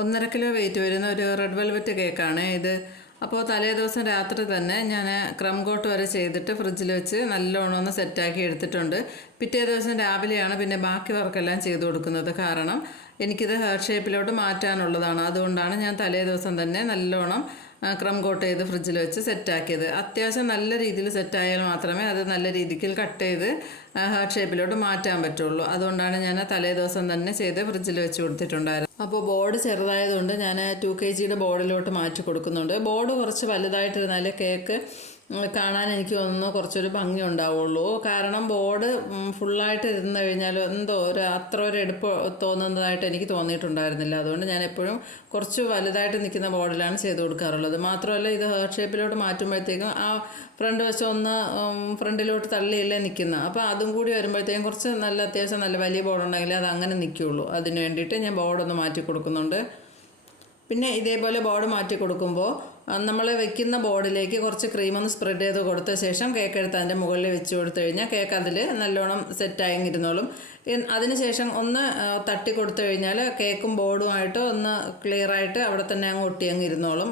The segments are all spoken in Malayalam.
1.5 കിലോ വെയിറ്റ് വരുന്ന ഒരു റെഡ് വെൽവെറ്റ് കേക്കാണ് ഇത്. അപ്പോൾ തലേദിവസം രാത്രി തന്നെ ഞാൻ ക്രം കോട്ട് വരെ ചെയ്തിട്ട് ഫ്രിഡ്ജിൽ വെച്ച് നല്ലോണം ഒന്ന് സെറ്റാക്കി എടുത്തിട്ടുണ്ട്. പിറ്റേ ദിവസം രാവിലെയാണ് പിന്നെ ബാക്കി വർക്കെല്ലാം ചെയ്ത് കൊടുക്കുന്നത്. കാരണം എനിക്കിത് ഹാർട്ട് ഷേപ്പിലോട്ട് മാറ്റാനുള്ളതാണ്. അതുകൊണ്ടാണ് ഞാൻ തലേ ദിവസം തന്നെ നല്ലോണം ക്രം കോട്ട് ചെയ്ത് ഫ്രിഡ്ജിൽ വെച്ച് സെറ്റാക്കിയത്. അത്യാവശ്യം നല്ല രീതിയിൽ സെറ്റായാൽ മാത്രമേ അത് നല്ല രീതിക്ക് കട്ട് ചെയ്ത് ഹാർട്ട് ഷേപ്പിലോട്ട് മാറ്റാൻ പറ്റുള്ളൂ. അതുകൊണ്ടാണ് ഞാൻ തലേ ദിവസം തന്നെ ചെയ്ത് ഫ്രിഡ്ജിൽ വെച്ച് കൊടുത്തിട്ടുണ്ടായിരുന്നു. അപ്പോൾ ബോർഡ് ചെറുതായതുകൊണ്ട് ഞാൻ 2 kg ബോർഡിലോട്ട് മാറ്റി കൊടുക്കുന്നുണ്ട്. ബോർഡ് കുറച്ച് വലുതായിട്ടിരുന്നാൽ കേക്ക് കാണാൻ എനിക്ക് തോന്നുന്നു കുറച്ചൊരു ഭംഗി ഉണ്ടാവുള്ളൂ. കാരണം ബോർഡ് ഫുള്ളായിട്ട് ഇരുന്ന് കഴിഞ്ഞാൽ എന്തോ അത്ര ഒരു എടുപ്പ് തോന്നുന്നതായിട്ട് എനിക്ക് തോന്നിയിട്ടുണ്ടായിരുന്നില്ല. അതുകൊണ്ട് ഞാൻ എപ്പോഴും കുറച്ച് വലുതായിട്ട് നിൽക്കുന്ന ബോർഡിലാണ് ചെയ്ത് കൊടുക്കാറുള്ളത്. മാത്രമല്ല ഇത് ഹാർട്ട് ഷേപ്പിലോട്ട് മാറ്റുമ്പോഴത്തേക്കും ആ ഫ്രണ്ട് വശം ഒന്ന് ഫ്രണ്ടിലോട്ട് തള്ളിയല്ലേ നിൽക്കുന്നത്. അപ്പോൾ അതും കൂടി വരുമ്പോഴത്തേക്കും കുറച്ച് അത്യാവശ്യം നല്ല വലിയ ബോർഡ് ഉണ്ടെങ്കിൽ അത് അങ്ങനെ നിൽക്കുകയുള്ളൂ. അതിന് വേണ്ടിയിട്ട് ഞാൻ ബോർഡൊന്ന് മാറ്റി കൊടുക്കുന്നുണ്ട്. പിന്നെ ഇതേപോലെ ബോർഡ് മാറ്റി കൊടുക്കുമ്പോൾ നമ്മൾ വെക്കുന്ന ബോർഡിലേക്ക് കുറച്ച് ക്രീമൊന്ന് സ്പ്രെഡ് ചെയ്ത് കൊടുത്ത ശേഷം കേക്ക് എടുത്ത് അതിൻ്റെ മുകളിൽ വെച്ച് കൊടുത്തു കഴിഞ്ഞാൽ കേക്ക് അതിൽ നല്ലോണം സെറ്റായിരുന്നോളും. അതിനുശേഷം ഒന്ന് തട്ടി കൊടുത്തു കഴിഞ്ഞാൽ കേക്കും ബോർഡുമായിട്ട് ഒന്ന് ക്ലിയറായിട്ട് അവിടെ തന്നെ അങ്ങ് ഒട്ടിയങ്ങ് ഇരുന്നോളും.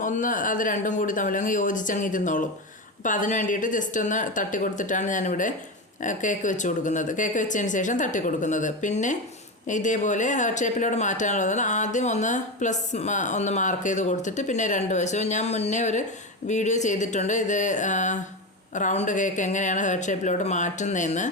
അത് രണ്ടും കൂടി തമ്മിലങ്ങ് യോജിച്ചങ്ങ് ഇരുന്നോളും. അപ്പോൾ അതിന് വേണ്ടിയിട്ട് ജസ്റ്റ് ഒന്ന് തട്ടി കൊടുത്തിട്ടാണ് ഞാനിവിടെ കേക്ക് വെച്ച് കൊടുക്കുന്നത്. കേക്ക് വെച്ചതിന് ശേഷം തട്ടി കൊടുക്കുന്നത്. പിന്നെ ഇതേപോലെ ഹാർട്ട് ഷേപ്പിലോട്ട് മാറ്റാനുള്ളത് ആദ്യം ഒന്ന് മാർക്ക് ചെയ്ത് കൊടുത്തിട്ട് പിന്നെ 2 വശവും ഞാൻ മുന്നേ ഒരു വീഡിയോ ചെയ്തിട്ടുണ്ട്. ഇത് റൗണ്ട് കേക്ക് എങ്ങനെയാണ് ഹാർട്ട് ഷേപ്പിലോട്ട് മാറ്റുന്നതെന്ന്.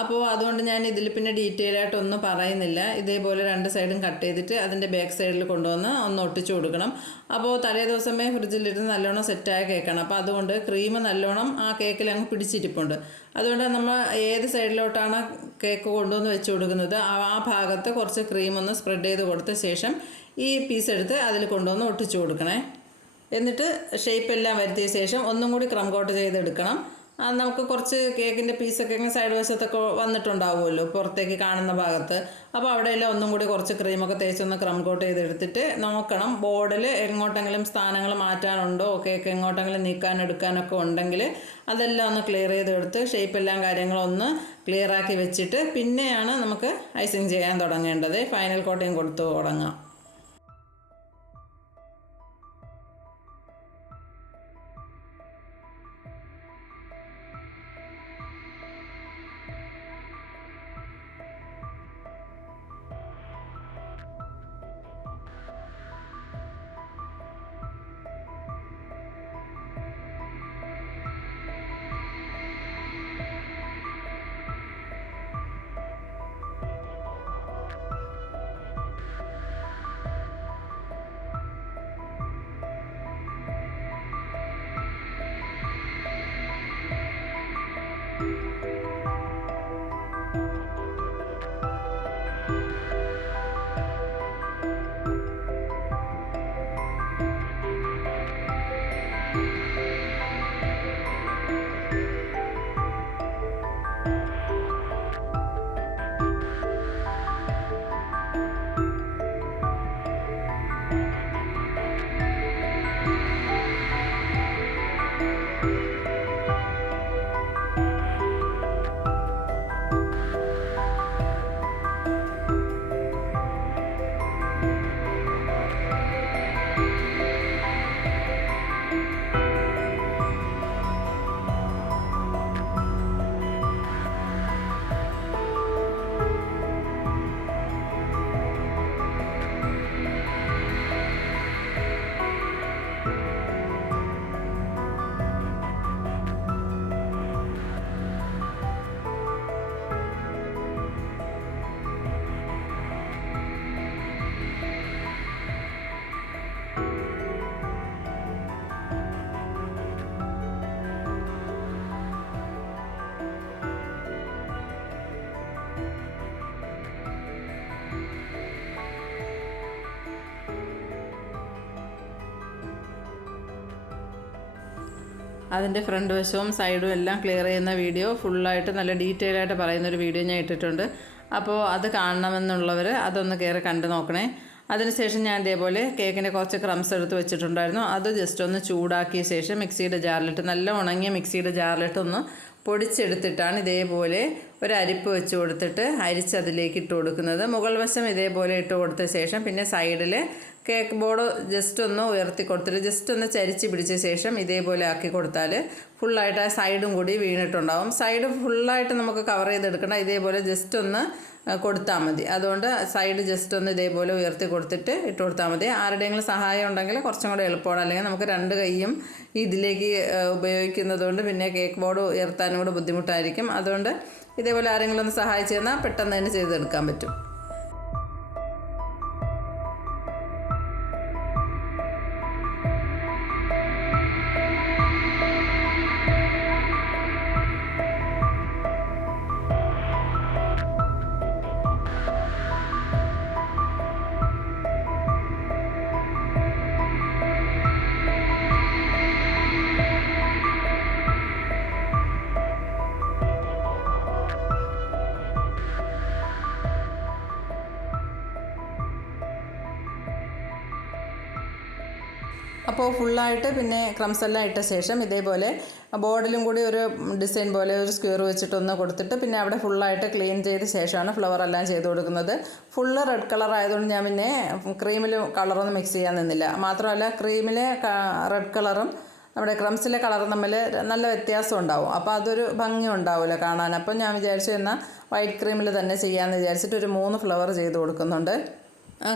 അപ്പോൾ അതുകൊണ്ട് ഞാൻ ഇതിൽ പിന്നെ ഡീറ്റെയിൽ ആയിട്ടൊന്നും പറയുന്നില്ല. ഇതേപോലെ 2 സൈഡും കട്ട് ചെയ്തിട്ട് അതിൻ്റെ ബാക്ക് സൈഡിൽ കൊണ്ടുവന്ന് ഒന്ന് ഒട്ടിച്ചു കൊടുക്കണം. അപ്പോൾ തലേ ദിവസമേ ഫ്രിഡ്ജിലിരുന്ന് നല്ലോണം സെറ്റായ കേക്കാണ്. അപ്പോൾ അതുകൊണ്ട് ക്രീം നല്ലോണം ആ കേക്കിൽ അങ്ങ് പിടിച്ചിരിപ്പുണ്ട്. അതുകൊണ്ട് നമ്മൾ ഏത് സൈഡിലോട്ടാണ് കേക്ക് കൊണ്ടുവന്ന് വെച്ച് കൊടുക്കുന്നത് ആ ഭാഗത്ത് കുറച്ച് ക്രീം ഒന്ന് സ്പ്രെഡ് ചെയ്ത് കൊടുത്ത ശേഷം ഈ പീസ് എടുത്ത് അതിൽ കൊണ്ടുവന്ന് ഒട്ടിച്ചു കൊടുക്കണേ. എന്നിട്ട് ഷേപ്പ് എല്ലാം വരുത്തിയ ശേഷം ഒന്നും കൂടി ക്രം കോട്ട് ചെയ്തെടുക്കണം. നമുക്ക് കുറച്ച് കേക്കിൻ്റെ പീസൊക്കെ ഇങ്ങനെ സൈഡ് വശത്തൊക്കെ വന്നിട്ടുണ്ടാവുമല്ലോ പുറത്തേക്ക് കാണുന്ന ഭാഗത്ത്. അപ്പോൾ അവിടെയെല്ലാം ഒന്നും കൂടി കുറച്ച് ക്രീമൊക്കെ തേച്ചൊന്ന് ക്രം കോട്ട് ചെയ്തെടുത്തിട്ട് നോക്കണം ബോർഡിൽ എങ്ങോട്ടെങ്കിലും സ്ഥാനങ്ങൾ മാറ്റാനുണ്ടോ, കേക്ക് എങ്ങോട്ടെങ്കിലും നീക്കാനെടുക്കാനൊക്കെ ഉണ്ടെങ്കിൽ അതെല്ലാം ഒന്ന് ക്ലിയർ ചെയ്തെടുത്ത് ഷേപ്പെല്ലാം കാര്യങ്ങളൊന്ന് ക്ലിയറാക്കി വെച്ചിട്ട് പിന്നെയാണ് നമുക്ക് ഐസിങ് ചെയ്യാൻ തുടങ്ങേണ്ടത്. ഫൈനൽ കോട്ടിങ് കൊടുത്ത് തുടങ്ങാം. അതിൻ്റെ ഫ്രണ്ട് വശവും സൈഡും എല്ലാം ക്ലിയർ ചെയ്യുന്ന വീഡിയോ ഫുള്ളായിട്ട് നല്ല ഡീറ്റെയിൽ ആയിട്ട് പറയുന്നൊരു വീഡിയോ ഞാൻ ഇട്ടിട്ടുണ്ട്. അപ്പോൾ അത് കാണണമെന്നുള്ളവർ അതൊന്ന് കയറി കണ്ടു നോക്കണേ. അതിനുശേഷം ഞാൻ ഇതേപോലെ കേക്കിൻ്റെ കുറച്ച് ക്രംസ് എടുത്ത് വെച്ചിട്ടുണ്ടായിരുന്നു. അത് ജസ്റ്റ് ഒന്ന് ചൂടാക്കിയ ശേഷം മിക്സിയുടെ ജാറിലിട്ട് നല്ല ഉണങ്ങിയ മിക്സിയുടെ ജാറിലിട്ട് ഒന്ന് പൊടിച്ചെടുത്തിട്ടാണ് ഇതേപോലെ ഒരു അരിപ്പ് വെച്ച് കൊടുത്തിട്ട് അരിച്ച് അതിലേക്ക് ഇട്ട് കൊടുക്കുന്നത്. മുകൾ വശം ഇതേപോലെ ഇട്ട് കൊടുത്ത ശേഷം പിന്നെ സൈഡിൽ കേക്ക് ബോർഡ് ജസ്റ്റ് ഒന്ന് ഉയർത്തി കൊടുത്തിട്ട് ജസ്റ്റ് ഒന്ന് ചരിച്ച് പിടിച്ച ശേഷം ഇതേപോലെ ആക്കി കൊടുത്താൽ ഫുള്ളായിട്ട് ആ സൈഡും കൂടി വീണിട്ടുണ്ടാവും. സൈഡ് ഫുള്ളായിട്ട് നമുക്ക് കവർ ചെയ്തെടുക്കണം. ഇതേപോലെ ജസ്റ്റ് ഒന്ന് കൊടുത്താൽ മതി. അതുകൊണ്ട് സൈഡ് ജസ്റ്റ് ഒന്ന് ഇതേപോലെ ഉയർത്തി കൊടുത്തിട്ട് ഇട്ട് കൊടുത്താൽ മതി. ആരുടെയെങ്കിലും സഹായം ഉണ്ടെങ്കിൽ കുറച്ചും കൂടെ എളുപ്പമാണ്. അല്ലെങ്കിൽ നമുക്ക് രണ്ട് കൈയും ഇതിലേക്ക് ഉപയോഗിക്കുന്നതുകൊണ്ട് പിന്നെ കേക്ക് ബോർഡ് ഉയർത്താനും കൂടെ ബുദ്ധിമുട്ടായിരിക്കും. അതുകൊണ്ട് ഇതേപോലെ ആരെങ്കിലും ഒന്ന് സഹായിച്ചു തന്നാൽ പെട്ടെന്ന് തന്നെ ചെയ്തെടുക്കാൻ പറ്റും. അപ്പോൾ ഫുള്ളായിട്ട് പിന്നെ ക്രംസ് എല്ലാം ഇട്ട ശേഷം ഇതേപോലെ ബോർഡിലും കൂടി ഒരു ഡിസൈൻ പോലെ ഒരു സ്ക്വയർ വെച്ചിട്ടൊന്ന് കൊടുത്തിട്ട് പിന്നെ അവിടെ ഫുള്ളായിട്ട് ക്ലീൻ ചെയ്ത ശേഷമാണ് ഫ്ലവർ എല്ലാം ചെയ്ത് കൊടുക്കുന്നത്. ഫുള്ള് റെഡ് കളർ ആയതുകൊണ്ട് ഞാൻ പിന്നെ ക്രീമിൽ കളറൊന്നും മിക്സ് ചെയ്യാൻ നിന്നില്ല. മാത്രമല്ല ക്രീമിലെ റെഡ് കളറും നമ്മുടെ ക്രംസിലെ കളറും തമ്മിൽ നല്ല വ്യത്യാസം ഉണ്ടാവും. അപ്പോൾ അതൊരു ഭംഗി ഉണ്ടാവില്ല കാണാൻ. അപ്പോൾ ഞാൻ വിചാരിച്ചു എന്നാൽ വൈറ്റ് ക്രീമിൽ തന്നെ ചെയ്യാമെന്ന് വിചാരിച്ചിട്ട് ഒരു 3 ഫ്ലവർ ചെയ്ത് കൊടുക്കുന്നുണ്ട്.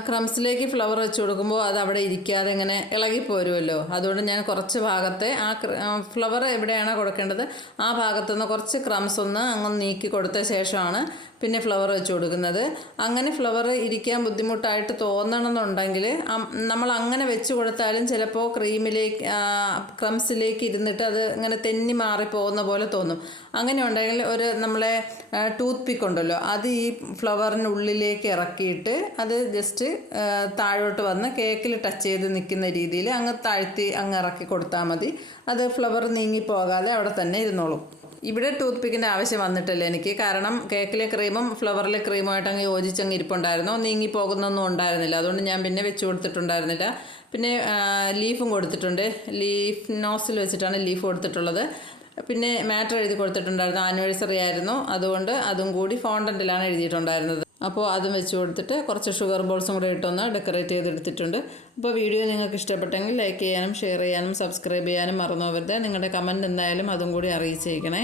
ക്രംസിലേക്ക് ഫ്ലവർ വെച്ച് കൊടുക്കുമ്പോൾ അത് അവിടെ ഇരിക്കാതെ ഇങ്ങനെ ഇളകിപ്പോരുമല്ലോ. അതുകൊണ്ട് ഞാൻ കുറച്ച് ഭാഗത്തെ ഫ്ലവർ എവിടെയാണോ കൊടുക്കേണ്ടത് ആ ഭാഗത്തുനിന്ന് കുറച്ച് ക്രംസ് ഒന്ന് അങ്ങ് നീക്കി കൊടുത്ത ശേഷമാണ് പിന്നെ ഫ്ലവർ വെച്ച് കൊടുക്കുന്നത്. അങ്ങനെ ഫ്ലവർ ഇരിക്കാൻ ബുദ്ധിമുട്ടായിട്ട് തോന്നണമെന്നുണ്ടെങ്കിൽ നമ്മൾ അങ്ങനെ വെച്ച് കൊടുത്താലും ചിലപ്പോൾ ക്രംസിലേക്ക് ഇരുന്നിട്ട് അത് ഇങ്ങനെ തെന്നി മാറിപ്പോകുന്ന പോലെ തോന്നും. അങ്ങനെ ഉണ്ടെങ്കിൽ നമ്മളെ ടൂത്ത് പിക്ക് ഉണ്ടല്ലോ, അത് ഈ ഫ്ലവറിനുള്ളിലേക്ക് ഇറക്കിയിട്ട് അത് ജസ്റ്റ് താഴോട്ട് വന്ന് കേക്കിൽ ടച്ച് ചെയ്ത് നിൽക്കുന്ന രീതിയിൽ അങ്ങ് താഴ്ത്തി അങ്ങ് ഇറക്കി കൊടുത്താൽ മതി. അത് ഫ്ലവർ നീങ്ങിപ്പോകാതെ അവിടെ തന്നെ ഇരുന്നോളും. ഇവിടെ ടൂത്ത് പിക്കിൻ്റെ ആവശ്യം വന്നിട്ടില്ല എനിക്ക്. കാരണം കേക്കിലെ ക്രീമും ഫ്ലവറിലെ ക്രീമുമായിട്ട് അങ്ങ് യോജിച്ചങ്ങ് ഇരിപ്പുണ്ടായിരുന്നു. നീങ്ങി പോകുന്നൊന്നും ഉണ്ടായിരുന്നില്ല. അതുകൊണ്ട് ഞാൻ പിന്നെ വെച്ച് കൊടുത്തിട്ടുണ്ടായിരുന്നില്ല. പിന്നെ ലീഫും കൊടുത്തിട്ടുണ്ട്. ലീഫ് നോസിൽ വെച്ചിട്ടാണ് ലീഫ് കൊടുത്തിട്ടുള്ളത്. പിന്നെ മാറ്റർ എഴുതി കൊടുത്തിട്ടുണ്ടായിരുന്നു. ആനിവേഴ്സറി ആയിരുന്നു, അതുകൊണ്ട് അതും കൂടി ഫോണ്ടൻറ്റിലാണ് എഴുതിയിട്ടുണ്ടായിരുന്നത്. അപ്പോൾ അതും വെച്ച് കൊടുത്തിട്ട് കുറച്ച് ഷുഗർ ബോൾസും കൂടെ ഇട്ടൊന്ന് ഡെക്കറേറ്റ് ചെയ്തെടുത്തിട്ടുണ്ട്. അപ്പോൾ വീഡിയോ നിങ്ങൾക്ക് ഇഷ്ടപ്പെട്ടെങ്കിൽ ലൈക്ക് ചെയ്യാനും ഷെയർ ചെയ്യാനും സബ്സ്ക്രൈബ് ചെയ്യാനും മറന്നു പോകരുത്. നിങ്ങളുടെ കമൻറ്റ് എന്തായാലും അതും കൂടി അറിയിച്ചേക്കണേ.